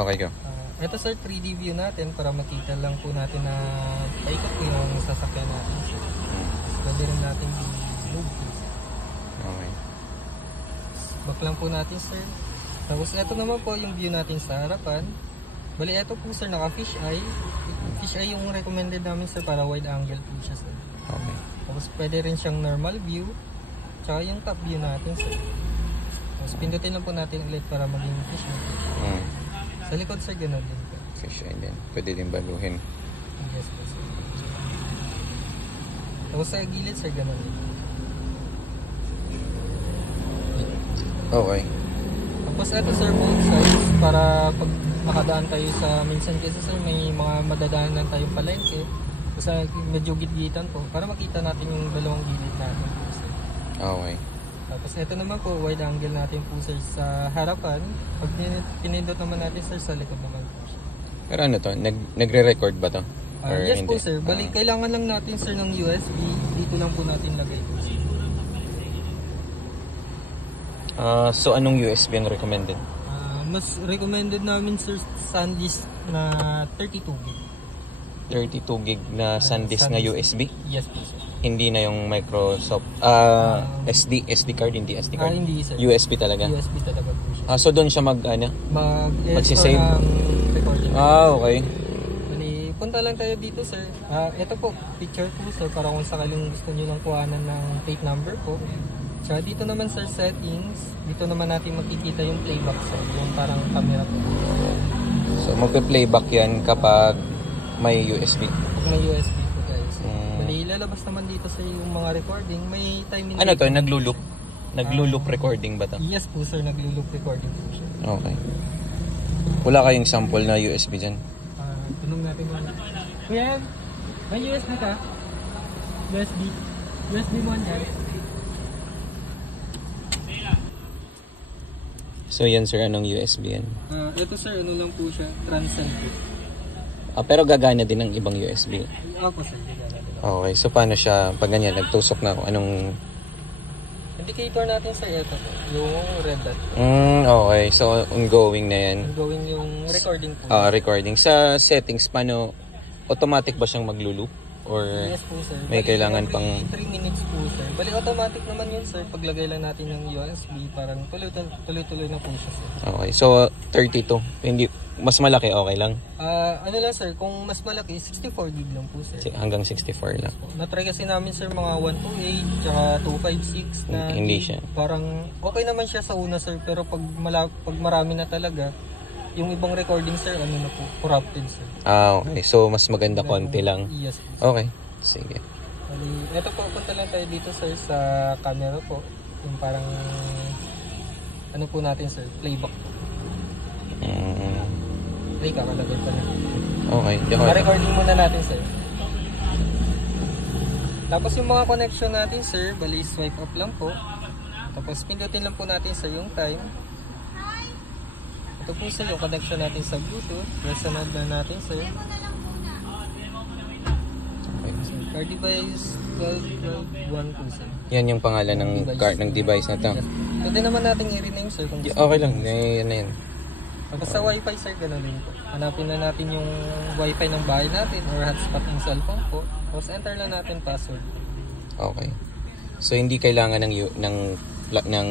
Okay ka. Ito sir, 3D view natin para makita lang po natin na paikot po yung sasakyan natin. Pwede rin natin i-move. Okay. Back lang po natin sir. Tapos ito naman po yung view natin sa harapan. Bali ito po sir, naka fish eye. Fish eye yung recommended namin sir para wide angle po siya sir. Okay. Tapos pwede rin siyang normal view. Tsaka yung top view natin sir. Tapos pindutin lang po natin ulit para maging fish eye. Sa likod sir, gano'n din po. Fish eye din. Pwede din baluhin. Yes po sir. Tapos sa gilid sir, gano'n din. Okay. Tapos ito sir, both sides para pag makadaan tayo sa minsan kasi sir may mga madadaanan tayong palengke. Sa medyo gitgitan po para makita natin yung dalawang gilid natin po sir. Okay. Tapos ito naman po, wide angle natin po sir sa harapan. Pag pinindot naman natin sir sa likod naman po sir. Pero ano to? Nagre-record ba to? Or Yes hindi? po sir. Bali, kailangan lang natin sir ng USB. Dito lang po natin lagay po sir. So anong USB ang recommended? Mas recommended namin sir SanDisk na 32 gig. 32 gig na SanDisk na USB? Yes po sir. Hindi na yung Microsoft SD card, hindi SD card. Hindi sir. USB talaga. USB talaga po siya. So doon siya magsisave. Ng recording. Okay. Bali, punta lang tayo dito sir. Ito po, picture po sir para kung sakaling gusto niyo lang kuhanan ng plate number po. Tsaka dito naman sir settings, dito naman natin makikita yung playback sir, yung parang camera po. So magpe-playback yan kapag may USB. Pag may USB po guys. Bali, lalabas naman dito sa yung mga recording, may time Ano to? Naglo-loop? Naglo-loop recording ba to? Yes po sir, naglo-loop recording po siya. Okay. Wala kayong sample na USB dyan? Tunong natin muna. Kuya, may USB ka? USB? USB mo yan? So yan sir, anong USB yan? Ito sir, ano lang po siya, Transcend po. Pero gagana din ng ibang USB? Opo sir, gagana din. Okay, so paano siya, pag ganyan, nagtusok na ako, anong... Indicator natin sir, ito po, yung red dot. Okay, so ongoing na yan. Ongoing yung recording po. Recording. Sa settings, paano, automatic ba siyang maglo-loop? Or Yes po sir. may kailangan pang... 3 minutes po sir. Bali automatic naman yun sir, paglagay lang natin ng USB, parang tuloy-tuloy na po siya sir. Okay, so 32. Hindi, mas malaki, okay lang? Ano lang sir, kung mas malaki, 64 gig lang po sir. Hanggang 64 lang. Na-try kasi namin sir mga 128 tsaka 256 na Hindi siya. Parang okay naman siya sa una sir, pero pag marami na talaga, yung ibang recording sir, ano na po, corrupted sir. Okay. So mas maganda konti lang. Yes po. Okay. Sige. Bali, eto po, punta lang tayo dito sir sa camera po. Yung parang ano po natin sir, playback po. Play kakalagay pa na. Okay. Ma-recording muna natin sir. Tapos yung mga connection natin sir, bali swipe up lang po. Tapos pindutin lang po natin sir yung time. Ito po sir yung connection natin sa Bluetooth. Press na natin sir. Okay. Car device 12.1 po sir. Yan yung pangalan ng ng device na to. Yes. Pwede naman natin i-rename sir kung gusto. Okay lang. Yan na yan. Tapos sa wifi sir, gano'n din po. Hanapin na natin yung wifi ng bahay natin or hotspot ng cellphone po. Tapos enter lang natin password. Okay. So hindi kailangan ng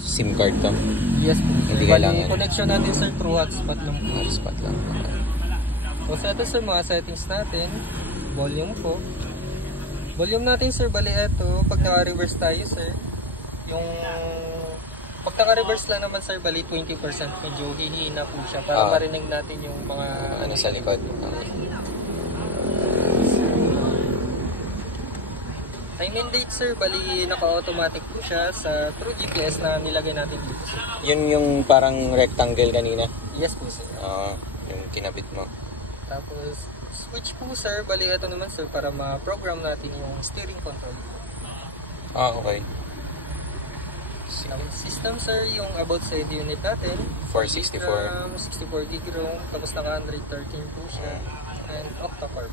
SIM card to? Yes po. Hindi Bali, kailangan. connection natin sir through hotspot lang po. Hotspot lang. Okay. Tapos ito sir, mga settings natin. Volume po. Volume natin sir, bali ito. Pag naka-reverse tayo sir, yung pag naka-reverse lang naman sir, bali 20%. Medyo hihina po siya para marinig natin yung mga ano sa likod. Okay. Time and date sir, bali naka-automatic po siya sa through GPS na nilagay natin dito sir. Yun yung parang rectangle kanina? Yes po sir. Yung kinabit mo. Tapos switch po sir, bali ito naman sir para ma-program natin yung steering control. Okay. System sir, yung about sa unit natin. 464. 64 gig ROM, tapos naka 113 po siya. And octa-core.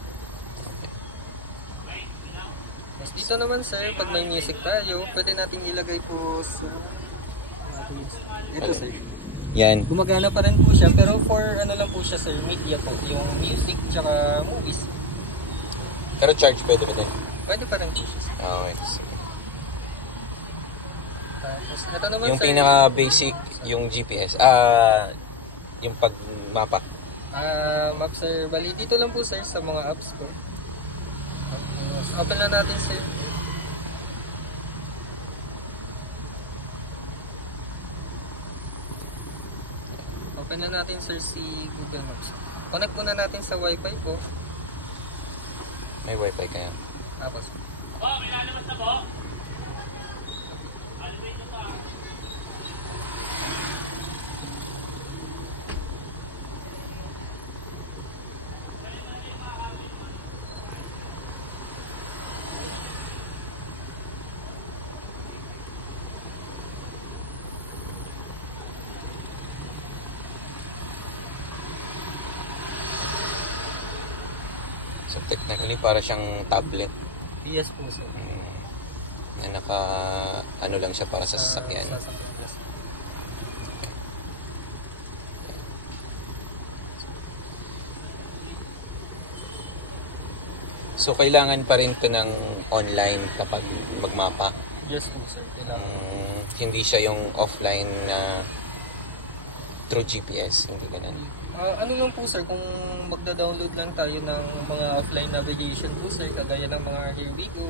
Tapos dito naman sir, pag may music tayo, pwede natin ilagay po sa ito sir. Yan. Gumagana pa rin po siya, pero for ano lang po siya sir, media po, yung music tsaka movies. Pero charge pwede ba din? Pwede pa rin po siya sir. Okay. Sige. Tapos, ito naman Yung sir, pinaka-basic, yung GPS. Yung pagmapa. map sir, bali dito lang po sir sa mga apps ko. Tapos, open na natin sir. Open na natin sir si Google Maps. Connect muna natin sa Wi-Fi po. May wifi kaya. Tapos, So technically para siyang tablet. yes po sir. Na naka ano lang siya para sa sasakyan. Sasakyan, yes. So kailangan pa rin to ng online kapag magmapa. Yes po sir. Kailangan. Hindi siya yung offline na through GPS, hindi ganun. Ano lang po sir, kung magda-download lang tayo ng mga offline navigation po sir, kagaya ng mga Here We Go,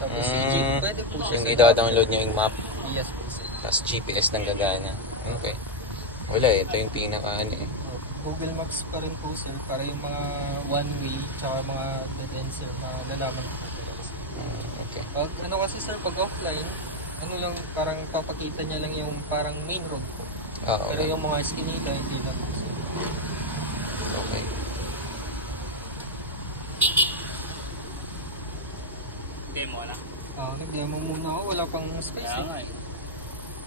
tapos si Jeep, pwede po siya. Yung sir. i-download niya yung map, Yes po sir. tapos GPS nang gagana. Okay. Wala ito yung pinaka ano eh. Google Maps pa rin po sir, para yung mga one way, tsaka mga dead end sir, malalaman po talaga sir. Okay. Pag, ano kasi sir, pag offline, ano lang, parang papakita niya lang yung parang main road po. Oo. Pero yung mga eskinita, hindi na po sir. Okay. Demo na. Nag-demo muna ako, wala pang space Kaya nga eh.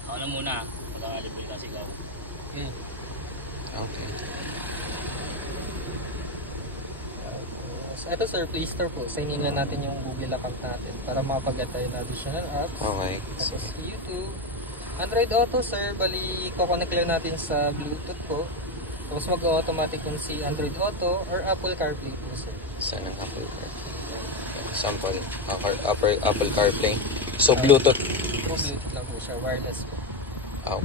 Ako na muna. Magkakalibre kasi ikaw. Okay. Okay. Ito sir, Play Store po. Sign in na natin yung Google account natin para makapag-get tayo ng additional apps. Okay. Tapos YouTube. Android Auto sir, bali ko-connect lang natin sa Bluetooth po. Tapos mag-automatic kung si Android Auto or Apple CarPlay po sir. Saan ang Apple CarPlay? Sample. Apple CarPlay. So Bluetooth. Through Bluetooth lang po siya, wireless po. Okay.